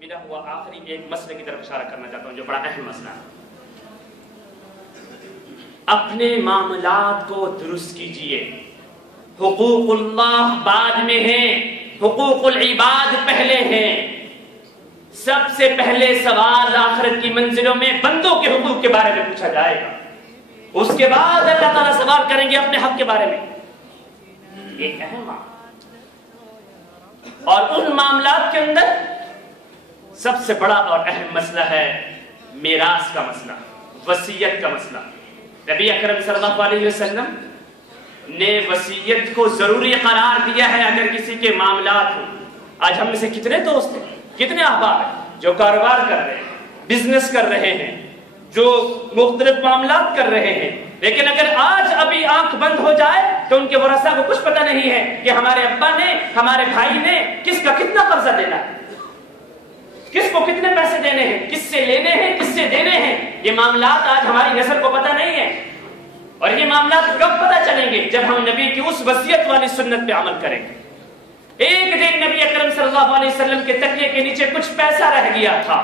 میرا ہوا آخری ایک مسئلے کی طرف اشارہ کرنا چاہتا ہوں جو بڑا اہم مسئلہ ہے. اپنے معاملات کو درست کیجئے. حقوق اللہ بعد میں ہیں، حقوق العباد پہلے ہیں. سب سے پہلے سوال آخرت کی منزلوں میں بندوں کے حقوق کے بارے میں پوچھا جائے گا. اس کے بعد اللہ تعالیٰ سوال کریں گے اپنے حق کے بارے میں. ایک اہم معاملہ، اور ان معاملات کے اندر سب سے بڑا اور اہم مسئلہ ہے میراث کا مسئلہ، وصیت کا مسئلہ. نبی اکرم صلی اللہ علیہ وسلم نے وصیت کو ضروری قرار دیا ہے اگر کسی کے معاملات ہوں. آج ہم میں سے کتنے دوست ہیں، کتنے احباب ہیں جو کاروبار کر رہے ہیں، بزنس کر رہے ہیں، جو مختلف معاملات کر رہے ہیں، لیکن اگر آج ابھی آنکھ بند ہو جائے تو ان کے ورثاء کو کچھ پتہ نہیں ہے کہ ہمارے ابا نے، ہمارے بھائی نے کس کا کتنا قرضہ دینا ہے، کس کو کتنے پیسے دینے ہیں، کس سے لینے ہیں، کس سے دینے ہیں. یہ معاملات آج ہماری نسل کو پتہ نہیں ہے. اور یہ معاملات کب پتہ چلیں گے؟ جب ہم نبی کی اس وصیت والی سنت پہ عمل کریں گے. ایک دن نبی اکرم صلی اللہ علیہ وسلم کے تکیے کے نیچے کچھ پیسہ رہ گیا تھا،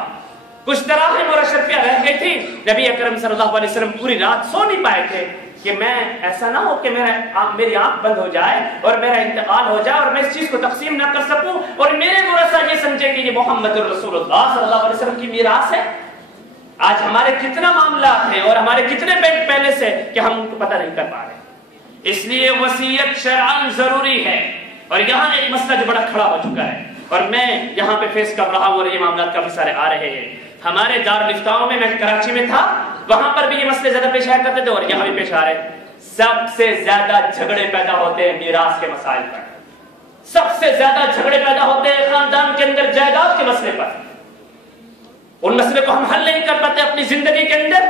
کچھ دراہم اور اشرفیاں رہ گئی تھی. نبی اکرم صلی اللہ علیہ وسلم پوری رات سو نہیں پائے تھے کہ میں ایسا نہ ہو کہ میری آنکھ بند ہو جائے اور میرا انتقال ہو جائے اور میں اس چیز کو تقسیم نہ کر سکوں اور میرے ورثاء یہ سمجھے کہ یہ محمد الرسول اللہ صلی اللہ علیہ وسلم کی میراث ہے. آج ہمارے کتنا معاملات ہیں اور ہمارے کتنے بینک بیلنس ہے کہ ہم ان کو پتہ نہیں کر پا رہے. اس لیے وصیت شرعاً ضروری ہے. اور یہاں ایک مسئلہ جو بڑا کھڑا ہو چکا ہے اور میں یہاں پہ فیس کر رہا ہوں اور یہ معاملات کافی سارے آ رہے ہیں. ہمارے دارالفتاؤں میں کراچی میں تھا، وہاں پر بھی یہ مسئلے زیادہ پیش آیا کرتے تھے اور یہاں بھی پیش آ رہے. سب سے زیادہ جھگڑے پیدا ہوتے ہیں میراث کے مسائل پر. سب سے زیادہ جھگڑے پیدا ہوتے ہیں خاندان کے اندر جائیداد کے مسئلے پر. ان مسئلے کو ہم حل نہیں کر پاتے اپنی زندگی کے اندر،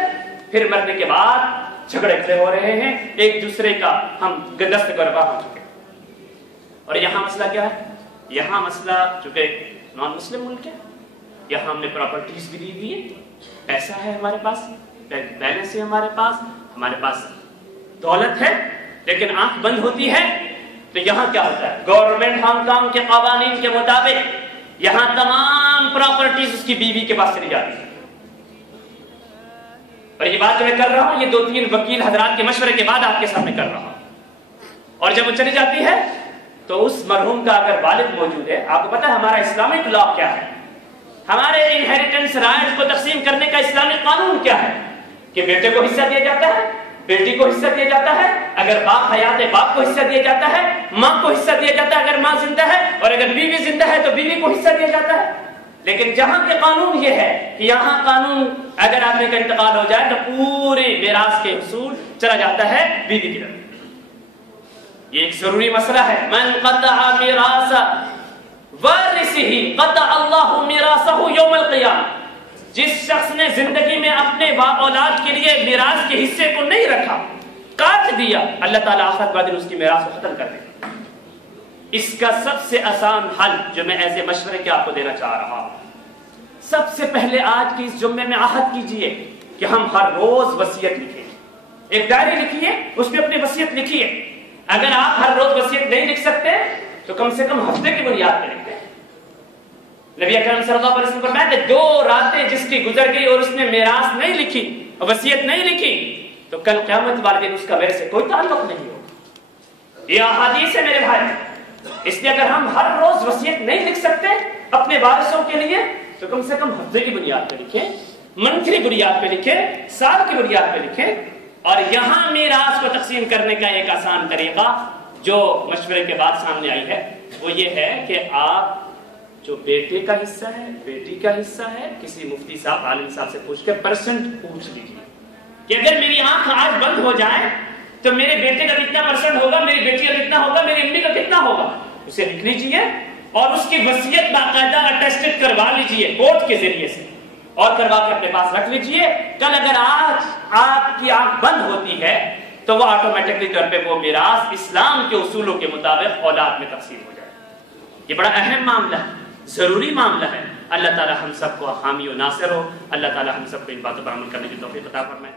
پھر مرنے کے بعد جھگڑے کھڑے ہو رہے ہیں، ایک دوسرے کا ہم دست گربا ہو چکے. اور یہاں مسئلہ کیا ہے؟ یہاں مسئلہ چونکہ نان مسلم ملک ہے، یہاں ہم نے پراپرٹیز بھی دی ہوئی ہے، پیسہ ہے ہمارے پاس، بینک بیلنس ہے ہمارے پاس دولت ہے، لیکن آنکھ بند ہوتی ہے تو یہاں کیا ہوتا ہے؟ گورنمنٹ ہانگ کانگ کے قوانین کے مطابق یہاں تمام پراپرٹیز اس کی بیوی کے پاس چلی جاتی ہے. اور یہ بات جو میں کر رہا ہوں یہ 2-3 وکیل حضرات کے مشورے کے بعد آپ کے سامنے کر رہا ہوں. اور جب وہ چلی جاتی ہے تو اس مرحوم کا اگر والد موجود ہے، آپ کو پتہ ہے ہمارا اسلامک لا کیا ہے، ہمارے انہیریٹنس رائٹس کو تقسیم کرنے کا اسلامی قانون کیا ہے کہ بیٹے کو حصہ دیا جاتا ہے، بیٹی کو حصہ دیا جاتا ہے، اگر باپ حیات ہے باپ کو حصہ دیا جاتا ہے، ماں کو حصہ دیا جاتا ہے اگر ماں زندہ ہے، اور اگر بیوی زندہ ہے تو بیوی کو حصہ دیا جاتا ہے. لیکن جہاں کے قانون یہ ہے کہ یہاں قانون اگر آدمی کا انتقال ہو جائے تو پورے میراث کے حصول چلا جاتا ہے بیوی کی طرف. یہ ایک ضروری مسئلہ ہے. من قطع میراث وارثه قطع اللہ میراثہ یوم القیامہ. جس شخص نے زندگی میں اپنے اولاد کے لیے میراث کے حصے کو نہیں رکھا، کاٹ دیا، اللہ تعالیٰ آخرت والے دن اس کی میراث کو ختم کر دے گا. اس کا سب سے آسان حل جو میں ایسے مشورے کے آپ کو دینا چاہ رہا ہوں، سب سے پہلے آج کی اس جمعے میں عہد کیجئے کہ ہم ہر روز وصیت لکھیں. ایک ڈائری لکھیے، اس میں اپنی وصیت لکھیے. اگر آپ ہر روز وصیت نہیں لکھ سکتے تو کم سے کم ہفتے کی بنیاد پہ لکھتے ہیں. نبی اکرم صلی اللہ علیہ وسلم فرمایا کہ 2 راتیں جس کی گزر گئی اور اس نے میراث نہیں لکھی، وصیت نہیں لکھی، تو کل قیامت والے دن اس کا میرے سے کوئی تعلق نہیں ہوگا. یہ احادیث ہے میرے بھائی. اس لیے اگر ہم ہر روز وصیت نہیں لکھ سکتے اپنے وارثوں کے لیے تو کم سے کم ہفتے کی بنیاد پہ لکھیں، منتھلی بنیاد پہ لکھیں، سال کی بنیاد پہ لکھیں. اور یہاں میراث کو تقسیم کرنے کا ایک آسان طریقہ جو مشورے کے بعد سامنے آئی ہے وہ یہ ہے کہ آپ جو بیٹے کا حصہ ہے، بیٹی کا حصہ ہے، کسی مفتی صاحب عالم صاحب سے پوچھ کے پرسنٹ پوچھ لیجیے کہ اگر میری آنکھ آج بند ہو جائے تو میرے بیٹے کا کتنا پرسنٹ ہوگا، میری بیٹی کا کتنا ہوگا، میری امی کا کتنا ہوگا. اسے لکھ لیجیے اور اس کی وصیت باقاعدہ اٹیسٹڈ کروا لیجیے کورٹ کے ذریعے سے اور کروا کے اپنے پاس رکھ لیجیے. کل اگر آج آپ کی آنکھ بند ہوتی ہے تو وہ آٹومیٹکلی طور پہ وہ میراث اسلام کے اصولوں کے مطابق اولاد میں تقسیم ہو جائے. یہ بڑا اہم معاملہ ہے، ضروری معاملہ ہے. اللہ تعالی ہم سب کو حامی و ناصر ہو. اللہ تعالی ہم سب کو ان باتوں پر عمل کرنے کی توفیق عطا فرمائے.